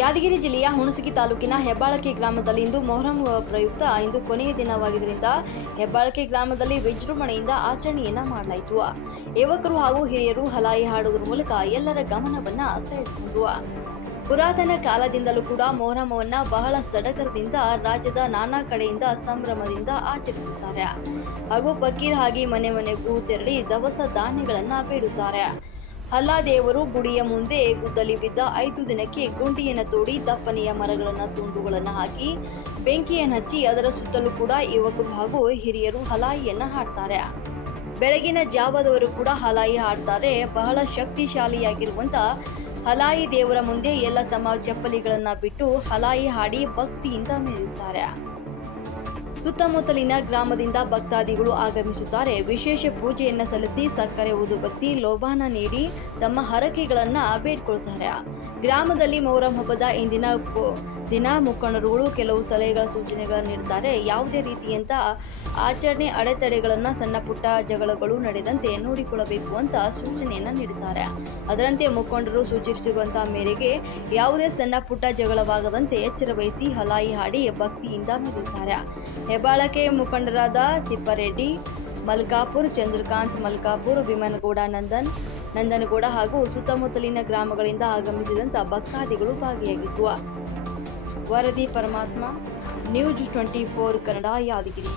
ಯಾದಗಿರಿ ಜಿಲ್ಲೆಯ ಹುಣಸಗಿ ತಾಲೂಕಿನ ಹೆಬ್ಬಾಳಕೆ ಗ್ರಾಮದಲ್ಲಿ ಇಂದು ಮೊಹರಂ ಪ್ರಯುಕ್ತ ಇಂದು ಕೊನೆಯ ದಿನವಾಗಿದ್ದರಿಂದ ಹೆಬ್ಬಾಳಕೆ ಗ್ರಾಮದಲ್ಲಿ ವಿಜೃಂಭಣೆಯಿಂದ ಆಚರಣೆಯನ್ನ ಮಾಡಲಾಯಿತು. ಯುವಕರು ಹಾಗೂ ಹಿರಿಯರು ಹಲಾಯಿ ಹಾಡುವುದರ ಮೂಲಕ ಎಲ್ಲರ ಗಮನವನ್ನ ಸೆಳೆದುಕೊಂಡರು. ಪುರಾತನ ಕಾಲದಿಂದಲೂ ಕೂಡ ಮೊಹರಮವನ್ನ ಬಹಳ ಸಡಗರದಿಂದ ರಾಜ್ಯದ ನಾನಾ ಕಡೆಯಿಂದ ಸಂಭ್ರಮದಿಂದ ಆಚರಿಸುತ್ತಾರೆ ಹಾಗೂ ಫಕೀರ್ ಆಗಿ ಮನೆ ಮನೆಗೂ ತೆರಳಿ ದವಸ ಧಾನ್ಯಗಳನ್ನ ಬೇಡುತ್ತಾರೆ. ಹಲ್ಲಾ ದೇವರು ಗುಡಿಯ ಮುಂದೆ ಗುದ್ದಲಿ ಬಿದ್ದ 5 ದಿನಕ್ಕೆ ಗುಂಡಿಯನ್ನು ತೋಡಿ ದಪ್ಪನೆಯ ಮರಗಳನ್ನ ತುಂಡುಗಳನ್ನು ಹಾಕಿ ಬೆಂಕಿಯನ್ನು ಹಚ್ಚಿ ಅದರ ಸುತ್ತಲೂ ಕೂಡ ಯುವಕರು ಹಾಗೂ ಹಿರಿಯರು ಹಲಾಯಿಯನ್ನ ಹಾಡ್ತಾರೆ. ಬೆಳಗಿನ ಜಾವದವರು ಕೂಡ ಹಲಾಯಿ ಹಾಡ್ತಾರೆ. ಬಹಳ ಶಕ್ತಿಶಾಲಿಯಾಗಿರುವಂತ ಹಲಾಯಿ ದೇವರ ಮುಂದೆ ಎಲ್ಲ ತಮ್ಮ ಚಪ್ಪಲಿಗಳನ್ನ ಬಿಟ್ಟು ಹಲಾಯಿ ಹಾಡಿ ಭಕ್ತಿಯಿಂದ ಮೆರೆಯುತ್ತಾರೆ. ಸುತ್ತಮುತ್ತಲಿನ ಗ್ರಾಮದಿಂದ ಭಕ್ತಾದಿಗಳು ಆಗಮಿಸುತ್ತಾರೆ. ವಿಶೇಷ ಪೂಜೆಯನ್ನ ಸಲ್ಲಿಸಿ ಸಕ್ಕರೆ ಊದುಬತ್ತಿ ಲೋಭಾನ ನೀಡಿ ತಮ್ಮ ಹರಕೆಗಳನ್ನ ಬೇಡ್ಕೊಳ್ತಾರೆ. ಗ್ರಾಮದಲ್ಲಿ ಮೊಹರಂ ಹಬ್ಬದ ಇಂದಿನ ದಿನ ಮುಖಂಡರುಗಳು ಕೆಲವು ಸಲಹೆಗಳ ಸೂಚನೆಗಳನ್ನು ನೀಡುತ್ತಾರೆ. ಯಾವುದೇ ರೀತಿಯಂತ ಆಚರಣೆ ಅಡೆತಡೆಗಳನ್ನ ಸಣ್ಣ ಪುಟ್ಟ ಜಗಳಗಳು ನಡೆದಂತೆ ನೋಡಿಕೊಳ್ಳಬೇಕು ಅಂತ ಸೂಚನೆಯನ್ನ ನೀಡುತ್ತಾರೆ. ಅದರಂತೆ ಮುಖಂಡರು ಸೂಚಿಸಿರುವಂತಹ ಮೇರೆಗೆ ಯಾವುದೇ ಸಣ್ಣ ಪುಟ್ಟ ಜಗಳವಾಗದಂತೆ ಎಚ್ಚರ ವಹಿಸಿ ಹಲಾಯಿ ಹಾಡಿ ಭಕ್ತಿಯಿಂದ ಮೆರೆಯುತ್ತಾರೆ. ಹೆಬ್ಬಾಳಕೆ ಮುಖಂಡರಾದ ತಿಪ್ಪಾರೆಡ್ಡಿ ಮಲ್ಕಾಪುರ್, ಚಂದ್ರಕಾಂತ್ ಮಲ್ಕಾಪುರ್, ಭೀಮನಗೌಡ ನಂದನಗೌಡ ಹಾಗೂ ಸುತ್ತಮುತ್ತಲಿನ ಗ್ರಾಮಗಳಿಂದ ಆಗಮಿಸಿದಂತ ಭಕ್ತಾದಿಗಳು ಭಾಗಿಯಾಗಿದ್ದರು. ವರದಿ ಪರಮಾತ್ಮ, ನ್ಯೂಸ್ 24 ಕನ್ನಡ, ಯಾದಗಿರಿ.